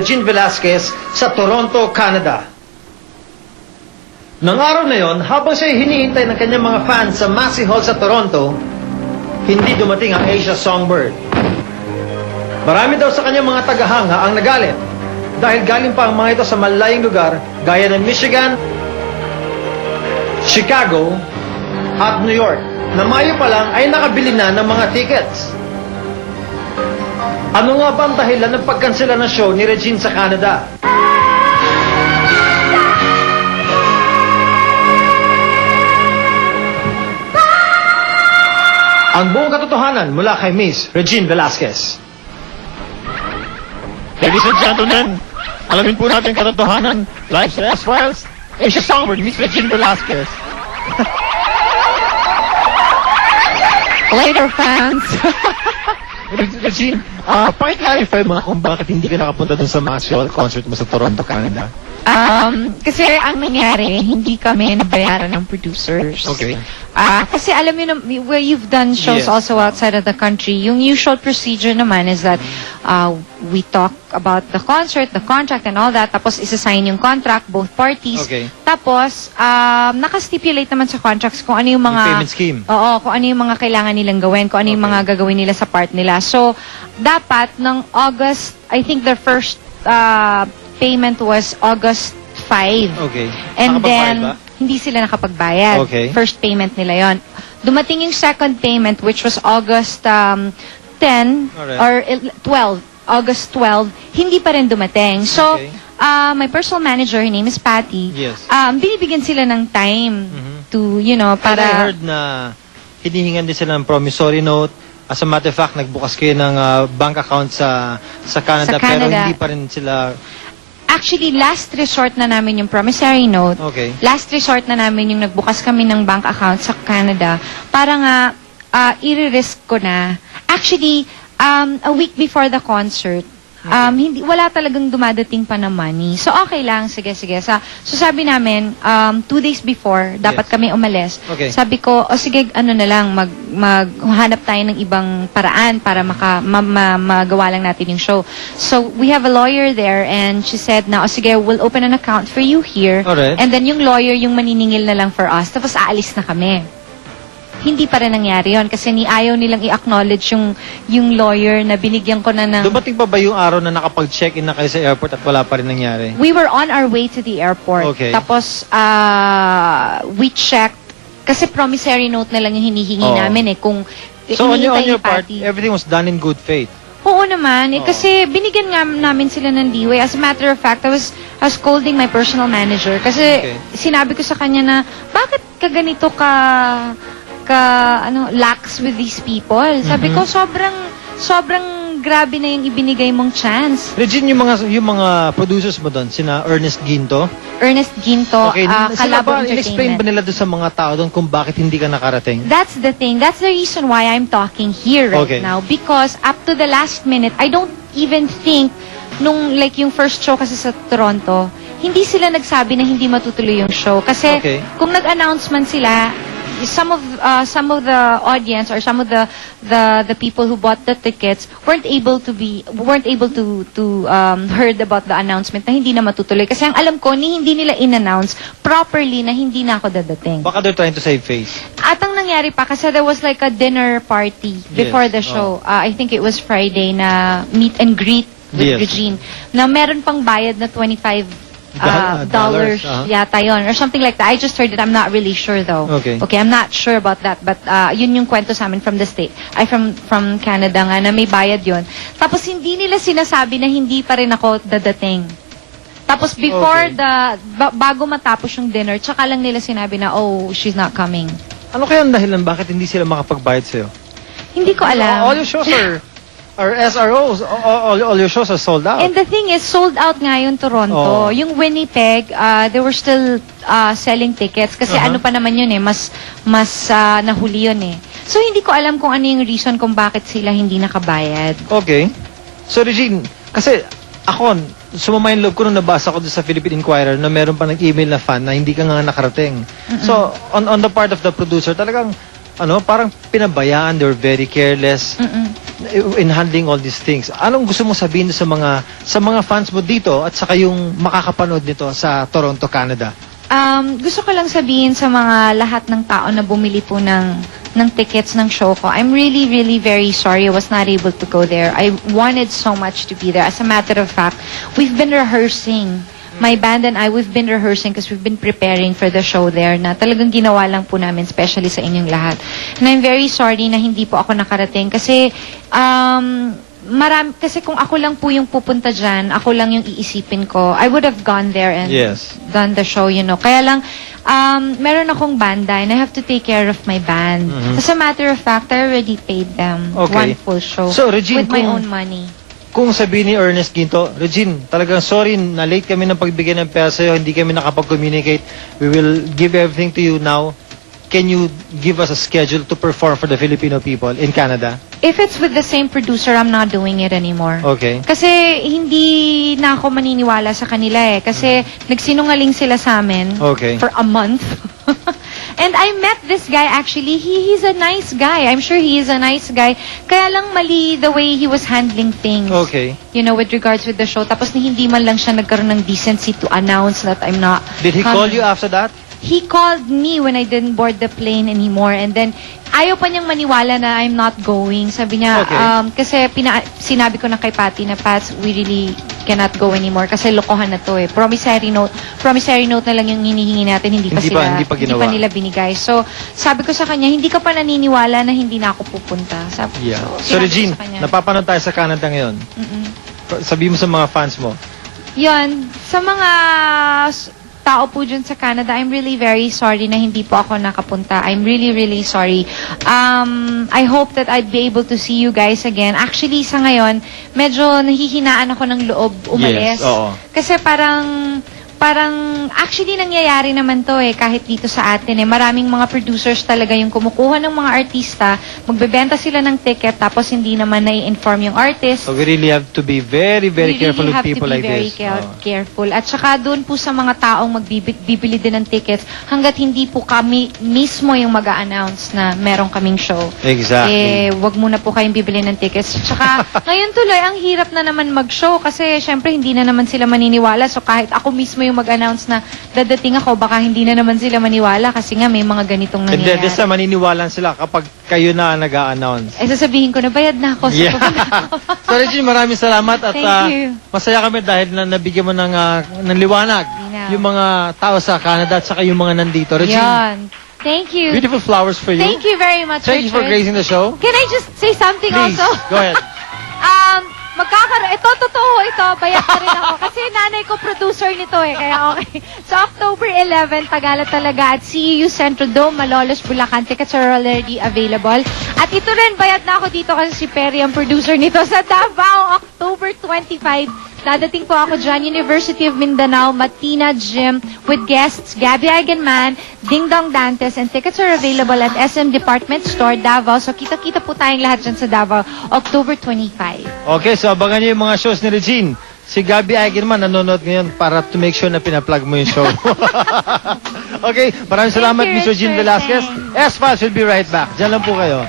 Regine Velasquez sa Toronto, Canada. Nang araw na yon, habang siya hinihintay ng kanyang mga fans sa Massey Hall sa Toronto, hindi dumating ang Asia Songbird. Marami daw sa kanyang mga tagahanga ang nagalit dahil galing pa ang mga ito sa malayong lugar gaya ng Michigan, Chicago at New York na Mayo pa lang ay nakabili na ng mga tickets. Ano nga ba ang dahilan ng pagkansela ng show ni Regine sa Canada? Ang buong katotohanan mula kay Miss Regine Velasquez. Ladies and gentlemen, alamin po natin katotohanan. Live sa S-Files, Asia Songbird, Miss Regine Velasquez. Later, fans. Regine, pakiclarify mo kung bakit hindi ka nakapunta dun sa Massey Hall concert mo sa Toronto, Canada. Kasi ang nangyari, hindi kami nabayaran ng producers. Okay. Kasi alam mo, where you've done shows Yes. also outside of the country, yung usual procedure naman is that we talk about the concert, the contract and all that, tapos isa-sign yung contract, both parties. Okay. Tapos, nakastipulate naman sa contracts kung ano yung mga... Yung payment scheme. Oo, kung ano yung mga kailangan nilang gawin, kung ano yung Okay. mga gagawin nila sa part nila. So, dapat, ng August, I think their first payment was August 5. Okay. And Nakapagbayad then, ba? hindi sila nakapagbayad. Okay. First payment nila yon. Dumating yung second payment, which was August 10 Alright. or 12. August 12, hindi pa rin dumating. So, Okay. my personal manager, her name is Patty, Yes. binibigyan sila ng time to, you know, And I para... heard na hinihingan din sila ng promissory note. As a matter of fact, nagbukas kayo ng bank account sa Canada, Sa pero Canada. hindi pa rin sila... Actually, last resort na namin yung promissory note. Okay. Last resort na namin yung nagbukas kami ng bank account sa Canada para nga i-risk ko na. Actually, a week before the concert, wala talagang dumadating pa na money. So, okay lang. Sige. So, sabi namin, 2 days before, dapat Yes. kami umalis. Okay. Sabi ko, sige, ano na lang, maghanap tayo ng ibang paraan para magawa lang natin yung show. So, we have a lawyer there and she said na, sige, we'll open an account for you here. Alright. And then yung lawyer, yung maniningil na lang for us. Tapos aalis na kami. Hindi pa rin nangyari yun kasi ayaw nilang i-acknowledge yung lawyer na binigyan ko na ng... Dumating pa ba yung araw na nakapag-check-in na kayo sa airport at wala pa rin nangyari? We were on our way to the airport. Okay. Tapos, we checked, kasi promissory note na lang yung hinihingi Oh. namin eh. Kung So on hinihintay your ni part, Patty. everything was done in good faith. Oo naman, Oo. kasi binigyan nga namin sila ng leeway. As a matter of fact, I was scolding my personal manager kasi Okay. sinabi ko sa kanya na, bakit ka ganito lax with these people? Sabi ko, sobrang grabe na yung ibinigay mong chance. Regine, yung mga producers mo doon, sina Ernest Ginto. Ernest Ginto, Sila Calabo ba, in-explain ba Entertainment. nila doon sa mga tao doon kung bakit hindi ka nakarating? That's the thing. That's the reason why I'm talking here right Okay. now. Because up to the last minute, I don't even think yung first show kasi sa Toronto, hindi sila nagsabi na hindi matutuloy yung show. Kasi Okay. kung nag-announcement sila, some of the audience or some of the people who bought the tickets weren't able to heard about the announcement na hindi na matutuloy. Kasi ang alam ko, hindi nila in-announce properly na hindi na ako dadating. Baka they're trying to save face. At ang nangyari pa, kasi there was like a dinner party before Yes, the show. I think it was Friday na meet and greet with Yes. Regine. Na meron pang bayad na $25 dollars, yata yon or something like that. I just heard it. I'm not really sure though. Okay. I'm not sure about that. But yun yung kwento sa amin from the state. From Canada nga na may bayad yon. Tapos hindi nila sinasabi na hindi pa rin ako dadating. Tapos before Okay. bago matapos yung dinner, tsaka lang nila sinabi na, oh, she's not coming. Ano kaya ang dahilan bakit hindi sila makapagbayad sa'yo? Hindi ko alam. All your shows are SROs. All your shows are sold out. And the thing is, sold out nga yung Oh. Toronto. Yung Winnipeg, they were still selling tickets. Kasi ano pa naman yun eh, mas nahuli yun eh. So, hindi ko alam kung ano yung reason kung bakit sila hindi nakabayad. Okay. So, Regine, kasi ako, sumama yung loob ko nung nabasa ko doon sa Philippine Inquirer na meron pa nag-email na fan na hindi ka nga nakarating. So, on the part of the producer, talagang parang pinabayaan, they're very careless in handling all these things. Anong gusto mo sabihin sa mga fans mo dito at saka yung makakapanood nito sa Toronto, Canada? Gusto ko lang sabihin sa mga lahat ng tao na bumili po ng tickets ng show ko, I'm really, really very sorry I was not able to go there. I wanted so much to be there. As a matter of fact, we've been rehearsing. My band and I, we've been rehearsing because we've been preparing for the show there na talagang ginawa lang po namin, especially sa inyong lahat. And I'm very sorry na hindi po ako nakarating kasi kasi kung ako lang po yung pupunta dyan, ako lang yung iisipin ko, I would have gone there and Yes. done the show, Kaya lang, meron akong banda and I have to take care of my band. As a matter of fact, I already paid them Okay. one full show So, Regine, with my kung- own money. Kung sabihin ni Ernest Ginto, Regine, talagang sorry na late kami ng pagbigay ng pera sa'yo, hindi kami nakapag-communicate. We will give everything to you now. Can you give us a schedule to perform for the Filipino people in Canada? If it's with the same producer, I'm not doing it anymore. Okay. Kasi hindi na ako maniniwala sa kanila Kasi nagsinungaling sila sa amin Okay. for a month. And I met this guy actually. He's a nice guy. I'm sure he is a nice guy. Kaya lang mali the way he was handling things. Okay. With regards with the show. Tapos hindi man lang siya nagkaroon ng decency to announce that I'm not Did he call coming. you after that? He called me when I didn't board the plane anymore. And then, ayaw pa niyang maniwala na I'm not going. Sabi niya, Okay. kasi sinabi ko na kay Patty na, Pats, we really cannot go anymore kasi lokohan na to Promissory note na lang yung hinihingi natin, hindi pa Hindi pa nila binigay. So, sabi ko sa kanya, hindi ka pa naniniwala na hindi na ako pupunta. Sabi, Yeah. So, sinabi ko Regine, sa kanya. napapanood tayo sa Canada ngayon. Sabihin mo sa mga fans mo. Yun, sa mga tao po dyan sa Canada, I'm really very sorry na hindi po ako nakapunta. I'm really, really sorry. I hope that I'd be able to see you guys again. Actually, sa ngayon, medyo nahihinaan ako ng loob umalis. Yes, oo. Kasi parang actually nangyayari naman to kahit dito sa atin maraming mga producers talaga yung kumukuha ng mga artista, magbebenta sila ng ticket tapos hindi naman nai-inform yung artist. So, we really have to be very, very We careful really with have people to be like very this. careful. At saka doon po sa mga taong magbibili din ng tickets, hanggat hindi po kami mismo yung mag-a-announce na meron kaming show. Exactly. Wag muna po kayong bibili ng tickets. At saka, ngayon tuloy, ang hirap na naman mag-show kasi syempre hindi na naman sila maniniwala. So kahit ako mismo yung mag-announce na dadating ako, baka hindi na naman sila maniwala kasi nga may mga ganitong And then, this nangyayari. time, maniniwalan sila kapag kayo na nag-a-announce. Sasabihin ko na, bayad na ako. Yeah. So, Regine, maraming salamat at Thank you. masaya kami dahil nabigyan mo ng liwanag Linaw. yung mga tao sa Canada at saka yung mga nandito. Regine, Yan. Thank you. beautiful flowers for you. Thank you very much, Thank you for Richard. gracing the show. Can I just say something Please, also? go ahead. Ito, totoo ito. Bayad na rin ako. Kasi nanay ko producer nito Kaya okay. So, October 11, Tagala talaga at CEU Centro Dome, Malolos, Bulacan. Tickets are already available. At ito rin, bayad na ako dito kasi si Perry ang producer nito sa Davao, October 25. Dadating po ako dyan, University of Mindanao, Matina Gym, with guests Gabby Eigenman, Ding Dong Dantes, and tickets are available at SM Department Store, Davao. So, kita-kita po tayong lahat dyan sa Davao, October 25. Okay, so abangan niyo yung mga shows ni Regine. Si Gabby Eigenman nanonood ngayon para to make sure na pina-plug mo yung show. Okay, maraming salamat, you, Miss Regine Richard. Velasquez. Thanks. S-Files will be right back. Diyan lang po kayo.